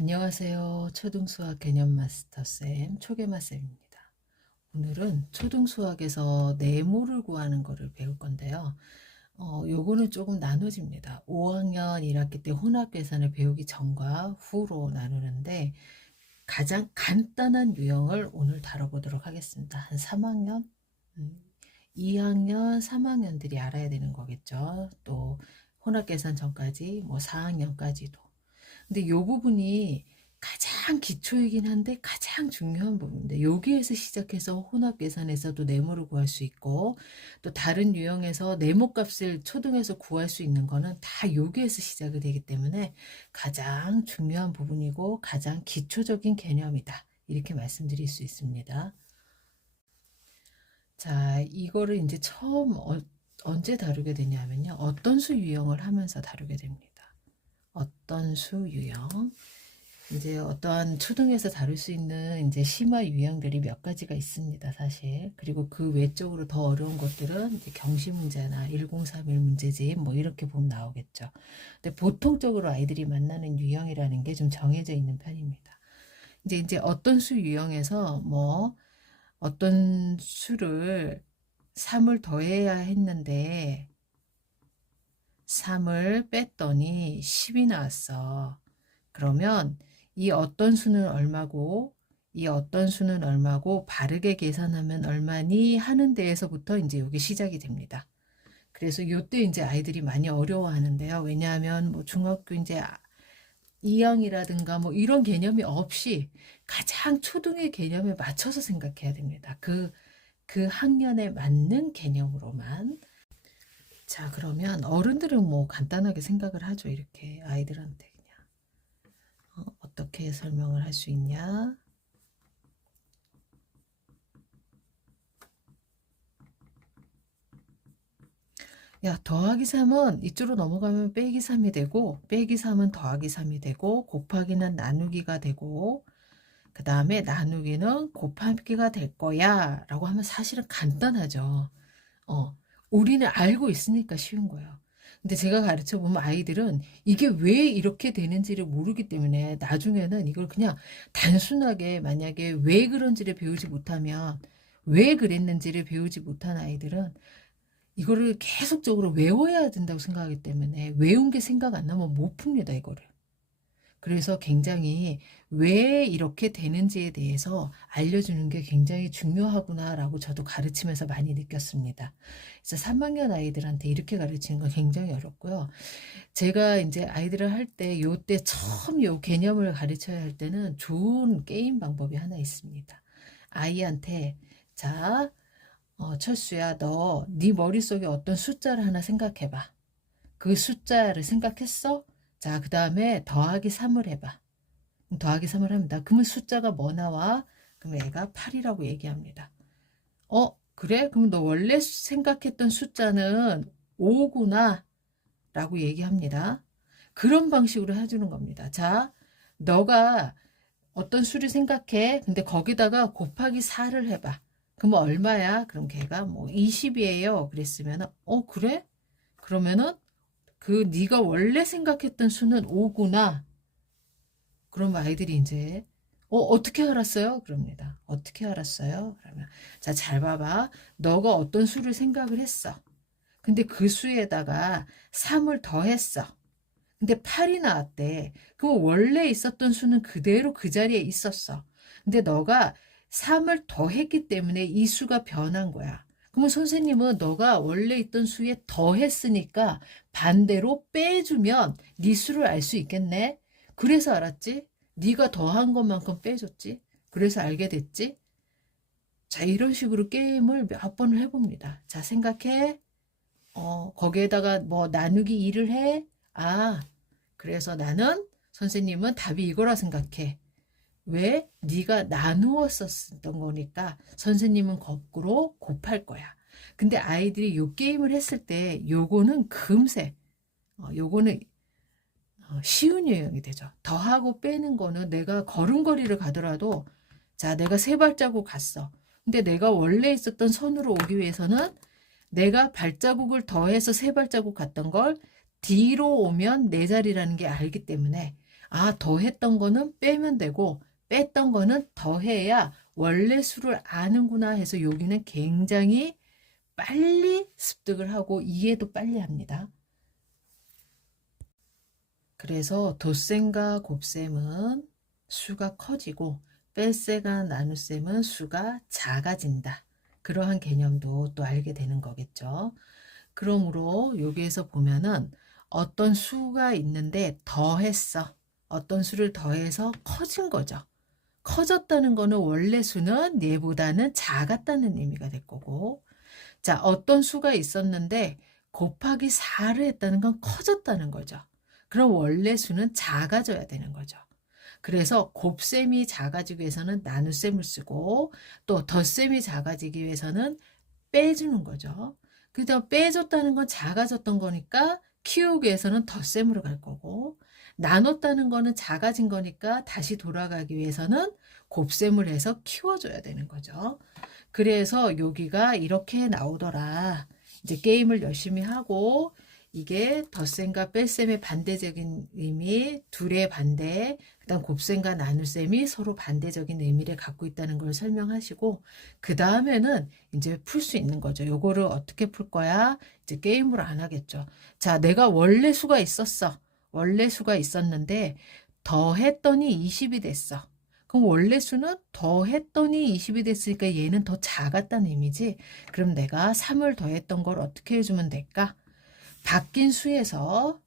안녕하세요. 초등수학 개념 마스터쌤 초계마쌤입니다. 오늘은 초등수학에서 네모를 구하는 거를 배울 건데요. 요거는 조금 나눠집니다. 5학년 1학기 때 혼합계산을 배우기 전과 후로 나누는데 가장 간단한 유형을 오늘 다뤄보도록 하겠습니다. 한 3학년, 2학년, 3학년들이 알아야 되는 거겠죠. 또 혼합계산 전까지 뭐 4학년까지도. 근데 요 부분이 가장 기초이긴 한데 가장 중요한 부분인데 여기에서 시작해서 혼합 계산에서도 네모를 구할 수 있고 또 다른 유형에서 네모 값을 초등에서 구할 수 있는 거는 다 여기에서 시작이 되기 때문에 가장 중요한 부분이고 가장 기초적인 개념이다. 이렇게 말씀드릴 수 있습니다. 자, 이거를 이제 처음 언제 다루게 되냐면요. 어떤 수 유형을 하면서 다루게 됩니다. 어떤 수 유형. 이제 어떠한 초등에서 다룰 수 있는 이제 심화 유형들이 몇 가지가 있습니다, 사실. 그리고 그 외적으로 더 어려운 것들은 이제 경시 문제나 1031 문제집 뭐 이렇게 보면 나오겠죠. 근데 보통적으로 아이들이 만나는 유형이라는 게 좀 정해져 있는 편입니다. 이제 어떤 수 유형에서 뭐 어떤 수를 3을 더해야 했는데 3을 뺐더니 10이 나왔어. 그러면 이 어떤 수는 얼마고 이 어떤 수는 얼마고 바르게 계산하면 얼마니 하는 데에서부터 이제 이게 시작이 됩니다. 그래서 요때 이제 아이들이 많이 어려워하는데요. 왜냐하면 뭐 중학교 이제 2학이라든가 뭐 이런 개념이 없이 가장 초등의 개념에 맞춰서 생각해야 됩니다. 그 학년에 맞는 개념으로만. 자, 그러면 어른들은 뭐 간단하게 생각을 하죠. 이렇게 아이들한테 그냥. 어떻게 설명을 할 수 있냐? 야, 더하기 3은 이쪽으로 넘어가면 빼기 3이 되고, 빼기 3은 더하기 3이 되고, 곱하기는 나누기가 되고, 그 다음에 나누기는 곱하기가 될 거야 라고 하면 사실은 간단하죠. 우리는 알고 있으니까 쉬운 거예요. 근데 제가 가르쳐 보면 아이들은 이게 왜 이렇게 되는지를 모르기 때문에 나중에는 이걸 그냥 단순하게 만약에 왜 그런지를 배우지 못하면 왜 그랬는지를 배우지 못한 아이들은 이거를 계속적으로 외워야 된다고 생각하기 때문에 외운 게 생각 안 나면 못 풉니다, 이거를. 그래서 굉장히 왜 이렇게 되는지에 대해서 알려주는 게 굉장히 중요하구나라고 저도 가르치면서 많이 느꼈습니다. 그래서 3학년 아이들한테 이렇게 가르치는 건 굉장히 어렵고요. 제가 이제 아이들을 할 때 요때 처음 요 개념을 가르쳐야 할 때는 좋은 게임 방법이 하나 있습니다. 아이한테 자, 철수야, 너 네 머릿속에 어떤 숫자를 하나 생각해봐. 그 숫자를 생각했어? 자, 그 다음에 더하기 3을 해봐. 더하기 3을 합니다. 그러면 숫자가 뭐 나와? 그럼 얘가 8이라고 얘기합니다. 그래? 그럼 너 원래 생각했던 숫자는 5구나 라고 얘기합니다. 그런 방식으로 해주는 겁니다. 자, 너가 어떤 수를 생각해. 근데 거기다가 곱하기 4를 해봐. 그러면 얼마야? 그럼 걔가 뭐 20이에요. 그랬으면 그래? 그러면은 그 네가 원래 생각했던 수는 5구나. 그럼 아이들이 이제 어떻게 알았어요? 그럽니다. 어떻게 알았어요? 그러면 자, 잘 봐봐. 너가 어떤 수를 생각을 했어. 근데 그 수에다가 3을 더했어. 근데 8이 나왔대. 그럼 원래 있었던 수는 그대로 그 자리에 있었어. 근데 너가 3을 더했기 때문에 이 수가 변한 거야. 그러면 선생님은 너가 원래 있던 수에 더했으니까 반대로 빼주면 네 수를 알 수 있겠네. 그래서 알았지? 네가 더한 것만큼 빼줬지. 그래서 알게 됐지. 자, 이런 식으로 게임을 몇 번을 해봅니다. 자, 생각해. 거기에다가 뭐 나누기 2를 해. 아, 그래서 나는 선생님은 답이 이거라 생각해. 왜? 네가 나누었었던 거니까 선생님은 거꾸로 곱할 거야. 근데 아이들이 요 게임을 했을 때 요거는 금세 요거는 쉬운 유형이 되죠. 더하고 빼는 거는 내가 걸음걸이를 가더라도 자, 내가 세 발자국 갔어. 근데 내가 원래 있었던 선으로 오기 위해서는 내가 발자국을 더해서 세 발자국 갔던 걸 뒤로 오면 네 자리라는 게 알기 때문에 더했던 거는 빼면 되고 뺐던 거는 더해야 원래 수를 아는구나 해서 여기는 굉장히 빨리 습득을 하고 이해도 빨리 합니다. 그래서 덧셈과 곱셈은 수가 커지고 뺄셈과 나눗셈은 수가 작아진다. 그러한 개념도 또 알게 되는 거겠죠. 그러므로 여기에서 보면은 어떤 수가 있는데 더했어. 어떤 수를 더해서 커진 거죠. 커졌다는 거는 원래 수는 얘보다는 작았다는 의미가 될 거고, 자, 어떤 수가 있었는데 곱하기 4를 했다는 건 커졌다는 거죠. 그럼 원래 수는 작아져야 되는 거죠. 그래서 곱셈이 작아지기 위해서는 나눗셈을 쓰고 또 덧셈이 작아지기 위해서는 빼주는 거죠. 그다음 빼줬다는 건 작아졌던 거니까 키우기 위해서는 덧셈으로 갈 거고, 나눴다는 거는 작아진 거니까 다시 돌아가기 위해서는 곱셈을 해서 키워줘야 되는 거죠. 그래서 여기가 이렇게 나오더라. 이제 게임을 열심히 하고 이게 덧셈과 뺄셈의 반대적인 의미, 둘의 반대, 그다음 곱셈과 나눗셈이 서로 반대적인 의미를 갖고 있다는 걸 설명하시고, 그 다음에는 이제 풀 수 있는 거죠. 요거를 어떻게 풀 거야? 이제 게임으로 안 하겠죠. 자, 내가 원래 수가 있었어. 원래 수가 있었는데 더했더니 20이 됐어. 그럼 원래 수는 더했더니 20이 됐으니까 얘는 더 작았다는 의미지. 그럼 내가 3을 더했던 걸 어떻게 해주면 될까? 바뀐 수에서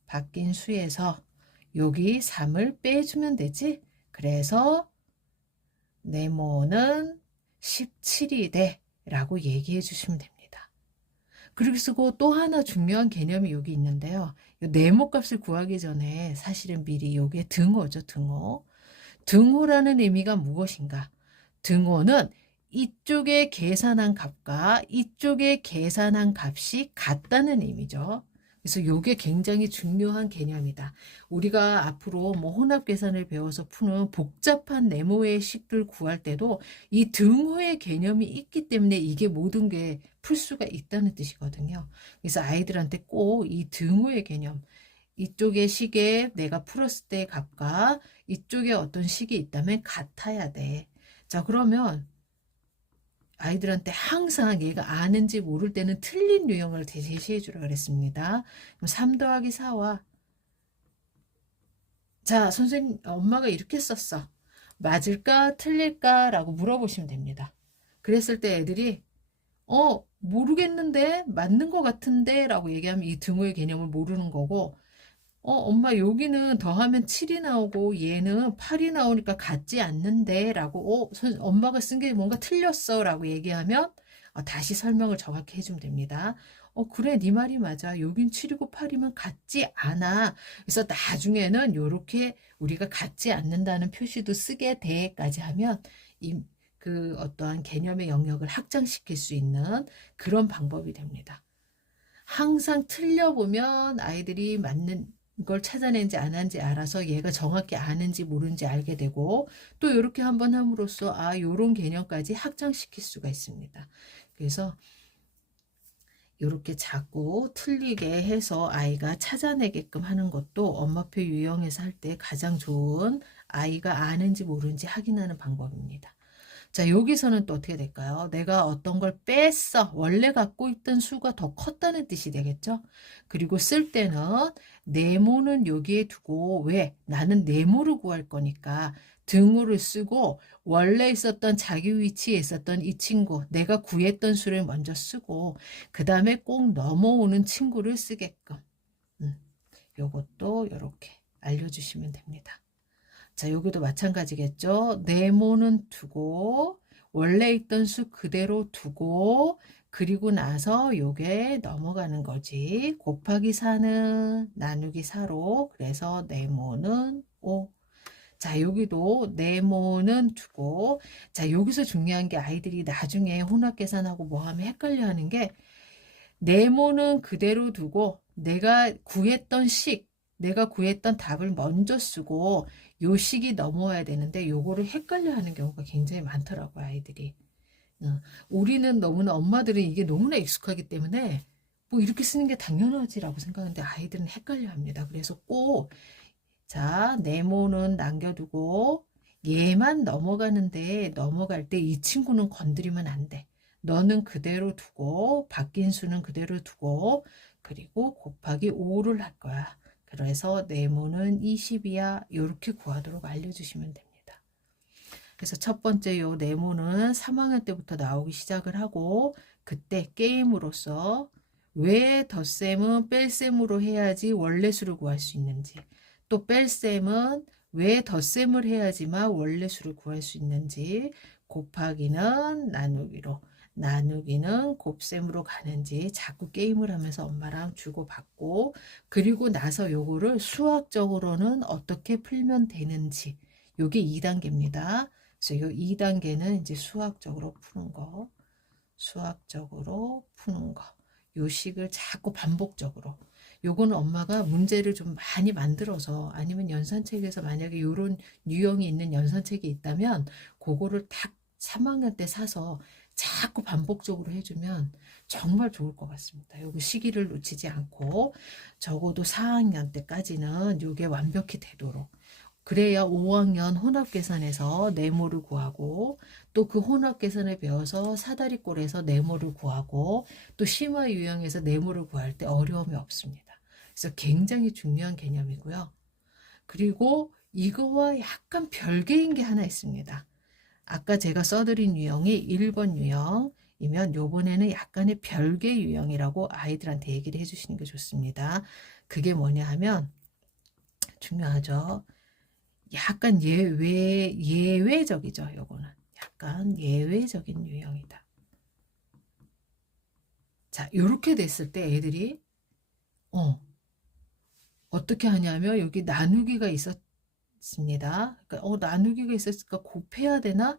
여기 3을 빼주면 되지. 그래서 네모는 17이 돼 라고 얘기해 주시면 됩니다. 그리고 또 하나 중요한 개념이 여기 있는데요. 네모 값을 구하기 전에 사실은 미리 여기에 등호죠. 등호라는 의미가 무엇인가? 등호는 이쪽에 계산한 값과 이쪽에 계산한 값이 같다는 의미죠. 그래서 이게 굉장히 중요한 개념이다. 우리가 앞으로 뭐 혼합 계산을 배워서 푸는 복잡한 네모의 식을 구할 때도 이 등호의 개념이 있기 때문에 이게 모든 게 풀 수가 있다는 뜻이거든요. 그래서 아이들한테 꼭 이 등호의 개념, 이쪽의 식에 내가 풀었을 때의 값과 이쪽에 어떤 식이 있다면 같아야 돼. 자, 그러면 아이들한테 항상 얘가 아는지 모를 때는 틀린 유형을 제시해 주라 그랬습니다. 그럼 3 더하기 4와 자, 선생님, 엄마가 이렇게 썼어. 맞을까 틀릴까 라고 물어보시면 됩니다. 그랬을 때 애들이 모르겠는데 맞는 것 같은데 라고 얘기하면 이 등호의 개념을 모르는 거고, 엄마 여기는 더하면 7이 나오고 얘는 8이 나오니까 같지 않는데 라고 엄마가 쓴 게 뭔가 틀렸어 라고 얘기하면 다시 설명을 정확히 해주면 됩니다. 그래 네 말이 맞아. 여긴 7이고 8이면 같지 않아. 그래서 나중에는 이렇게 우리가 같지 않는다는 표시도 쓰게 돼까지 하면 그 어떠한 개념의 영역을 확장시킬 수 있는 그런 방법이 됩니다. 항상 틀려보면 아이들이 맞는 걸 찾아낸지 안 한지 알아서 얘가 정확히 아는지 모르는지 알게 되고, 또 이렇게 한번 함으로써 요런 개념까지 확장시킬 수가 있습니다. 그래서 이렇게 자꾸 틀리게 해서 아이가 찾아내게끔 하는 것도 엄마표 유형에서 할 때 가장 좋은 아이가 아는지 모르는지 확인하는 방법입니다. 자, 여기서는 또 어떻게 될까요? 내가 어떤 걸 뺐어. 원래 갖고 있던 수가 더 컸다는 뜻이 되겠죠? 그리고 쓸 때는 네모는 여기에 두고, 왜? 나는 네모를 구할 거니까 등호를 쓰고 원래 있었던 자기 위치에 있었던 이 친구, 내가 구했던 수를 먼저 쓰고 그 다음에 꼭 넘어오는 친구를 쓰게끔 요것도 이렇게 알려주시면 됩니다. 자, 여기도 마찬가지겠죠. 네모는 두고 원래 있던 수 그대로 두고 그리고 나서 요게 넘어가는 거지. 곱하기 4는 나누기 4로, 그래서 네모는 5. 자, 여기도 네모는 두고, 자, 여기서 중요한 게 아이들이 나중에 혼합 계산하고 뭐 하면 헷갈려 하는 게, 네모는 그대로 두고 내가 구했던 답을 먼저 쓰고 요 식이 넘어와야 되는데 요거를 헷갈려 하는 경우가 굉장히 많더라고요, 아이들이. 우리는 너무나, 엄마들은 이게 너무나 익숙하기 때문에 뭐 이렇게 쓰는 게 당연하지라고 생각하는데 아이들은 헷갈려 합니다. 그래서 꼭 자, 네모는 남겨두고 얘만 넘어가는데 넘어갈 때 이 친구는 건드리면 안 돼. 너는 그대로 두고 바뀐 수는 그대로 두고 그리고 곱하기 5를 할 거야. 그래서 네모는 20이야. 이렇게 구하도록 알려주시면 됩니다. 그래서 첫 번째 요 네모는 3학년 때부터 나오기 시작을 하고 그때 게임으로서 왜 덧셈은 뺄셈으로 해야지 원래 수를 구할 수 있는지 또 뺄셈은 왜 덧셈을 해야지만 원래 수를 구할 수 있는지 곱하기는 나누기로 나누기는 곱셈으로 가는지 자꾸 게임을 하면서 엄마랑 주고받고 그리고 나서 요거를 수학적으로는 어떻게 풀면 되는지 요게 2단계입니다. 그래서 요 2단계는 이제 수학적으로 푸는 거, 수학적으로 푸는 거. 요 식을 자꾸 반복적으로. 요거는 엄마가 문제를 좀 많이 만들어서 아니면 연산책에서 만약에 요런 유형이 있는 연산책이 있다면 그거를 딱 3학년 때 사서 자꾸 반복적으로 해주면 정말 좋을 것 같습니다. 요거 시기를 놓치지 않고 적어도 4학년 때까지는 요게 완벽히 되도록 그래야 5학년 혼합계산에서 네모를 구하고 또 그 혼합계산을 배워서 사다리꼴에서 네모를 구하고 또 심화 유형에서 네모를 구할 때 어려움이 없습니다. 그래서 굉장히 중요한 개념이고요. 그리고 이거와 약간 별개인 게 하나 있습니다. 아까 제가 써드린 유형이 1번 유형이면 요번에는 약간의 별개 유형이라고 아이들한테 얘기를 해주시는 게 좋습니다. 그게 뭐냐 하면 중요하죠. 약간 예외적이죠. 요거는 약간 예외적인 유형이다. 자, 요렇게 됐을 때 애들이 어떻게 하냐면 여기 나누기가 있었습니다. 그러니까 나누기가 있었으니까 곱해야 되나?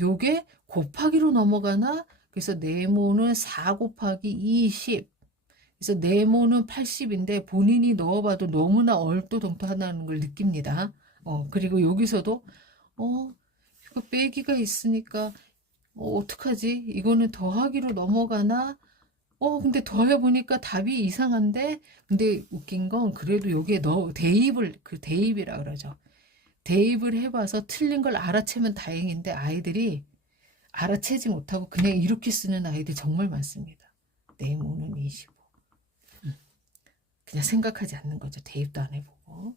요게 곱하기로 넘어가나? 그래서 네모는 4 곱하기 20. 그래서 네모는 80인데 본인이 넣어봐도 너무나 얼토당토하다는 걸 느낍니다. 그리고 여기서도 이거 빼기가 있으니까 어떡하지? 이거는 더하기로 넘어가나? 근데 더해보니까 답이 이상한데? 근데 웃긴 건 그래도 여기에 대입이라 그러죠. 대입을 해봐서 틀린 걸 알아채면 다행인데 아이들이 알아채지 못하고 그냥 이렇게 쓰는 아이들 정말 많습니다. 네모는 25. 그냥 생각하지 않는 거죠. 대입도 안 해보고.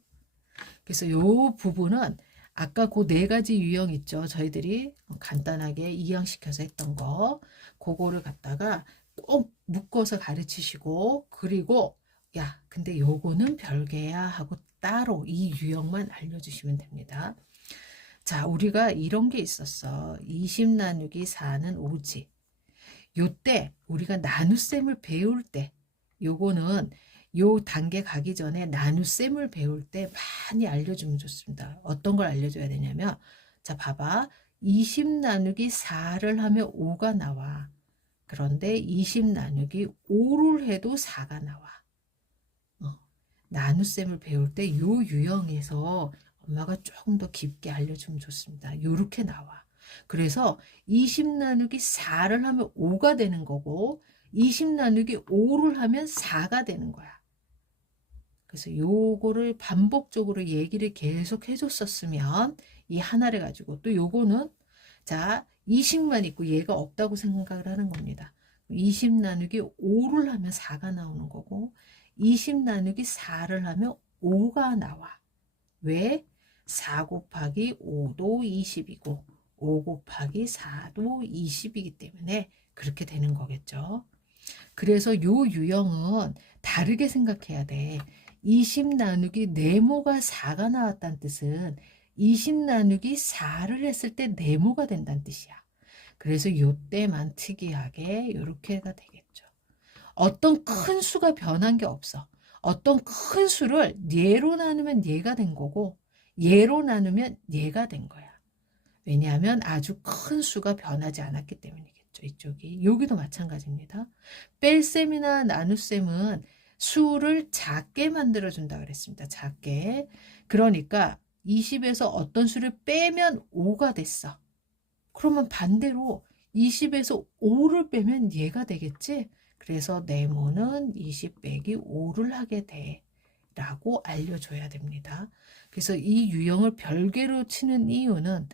그래서 요 부분은 아까 그 네 가지 유형 있죠. 저희들이 간단하게 이양시켜서 했던 거. 그거를 갖다가 꼭 묶어서 가르치시고 그리고 야 근데 요거는 별개야 하고 따로 이 유형만 알려주시면 됩니다. 자 우리가 이런 게 있었어. 20 나누기 4는 5지. 요때 우리가 나눗셈을 배울 때 요거는 요 단계 가기 전에 나눗셈을 배울 때 많이 알려주면 좋습니다. 어떤 걸 알려줘야 되냐면 자 봐봐 20 나누기 4를 하면 5가 나와. 그런데 20 나누기 5를 해도 4가 나와. 나눗셈을 배울 때 요 유형에서 엄마가 조금 더 깊게 알려주면 좋습니다. 요렇게 나와. 그래서 20 나누기 4를 하면 5가 되는 거고 20 나누기 5를 하면 4가 되는 거야. 그래서 요거를 반복적으로 얘기를 계속 해줬었으면 이 하나를 가지고 또 요거는 자 20만 있고 얘가 없다고 생각을 하는 겁니다. 20 나누기 5를 하면 4가 나오는 거고 20 나누기 4를 하면 5가 나와. 왜? 4 곱하기 5도 20이고 5 곱하기 4도 20이기 때문에 그렇게 되는 거겠죠. 그래서 요 유형은 다르게 생각해야 돼. 20 나누기 네모가 4가 나왔다는 뜻은 20 나누기 4를 했을 때 네모가 된다는 뜻이야. 그래서 요때만 특이하게 요렇게가 되겠죠. 어떤 큰 수가 변한 게 없어. 어떤 큰 수를 예로 나누면 얘가 된 거고 예로 나누면 얘가 된 거야. 왜냐하면 아주 큰 수가 변하지 않았기 때문이겠죠. 이쪽이. 여기도 마찬가지입니다. 뺄셈이나 나눗셈은 수를 작게 만들어준다 그랬습니다. 작게. 그러니까 20에서 어떤 수를 빼면 5가 됐어. 그러면 반대로 20에서 5를 빼면 얘가 되겠지? 그래서 네모는 20 빼기 5를 하게 돼. 라고 알려줘야 됩니다. 그래서 이 유형을 별개로 치는 이유는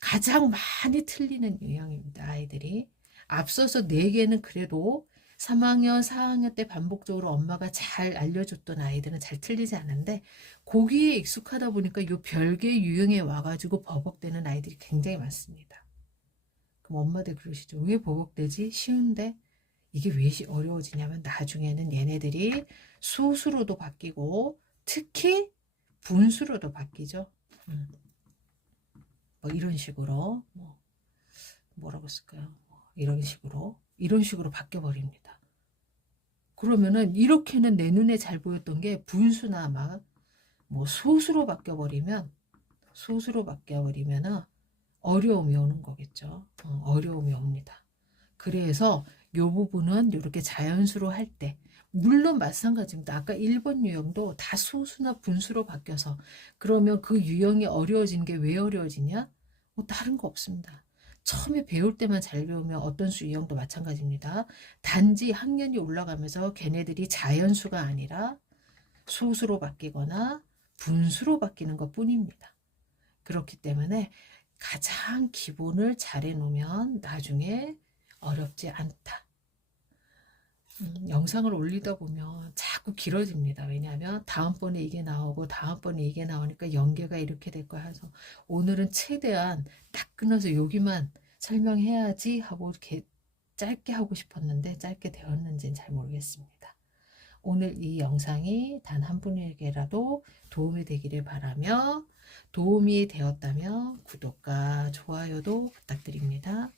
가장 많이 틀리는 유형입니다. 아이들이. 앞서서 4개는 그래도 3학년, 4학년 때 반복적으로 엄마가 잘 알려줬던 아이들은 잘 틀리지 않은데 거기에 익숙하다 보니까 이 별개 유형에 와가지고 버벅대는 아이들이 굉장히 많습니다. 그럼 엄마들 그러시죠. 왜 버벅대지? 쉬운데? 이게 왜 어려워지냐면 나중에는 얘네들이 소수로도 바뀌고 특히 분수로도 바뀌죠. 뭐 이런 식으로 뭐라고 쓸까요? 이런 식으로 바뀌어 버립니다. 그러면은 이렇게는 내 눈에 잘 보였던 게 분수나 막 뭐 소수로 바뀌어 버리면 어려움이 오는 거겠죠. 어려움이 옵니다. 그래서 이 부분은 이렇게 자연수로 할 때 물론 마찬가지입니다. 아까 1번 유형도 다 소수나 분수로 바뀌어서 그러면 그 유형이 어려워진 게 왜 어려워지냐? 뭐 다른 거 없습니다. 처음에 배울 때만 잘 배우면 어떤 수 유형도 마찬가지입니다. 단지 학년이 올라가면서 걔네들이 자연수가 아니라 소수로 바뀌거나 분수로 바뀌는 것 뿐입니다. 그렇기 때문에 가장 기본을 잘 해놓으면 나중에 어렵지 않다. 영상을 올리다 보면 자꾸 길어집니다. 왜냐하면 다음번에 이게 나오고 다음번에 이게 나오니까 연계가 이렇게 될 거야 해서 오늘은 최대한 딱 끊어서 여기만 설명해야지 하고 이렇게 짧게 하고 싶었는데 짧게 되었는지는 잘 모르겠습니다. 오늘 이 영상이 단 한 분에게라도 도움이 되기를 바라며 도움이 되었다면 구독과 좋아요도 부탁드립니다.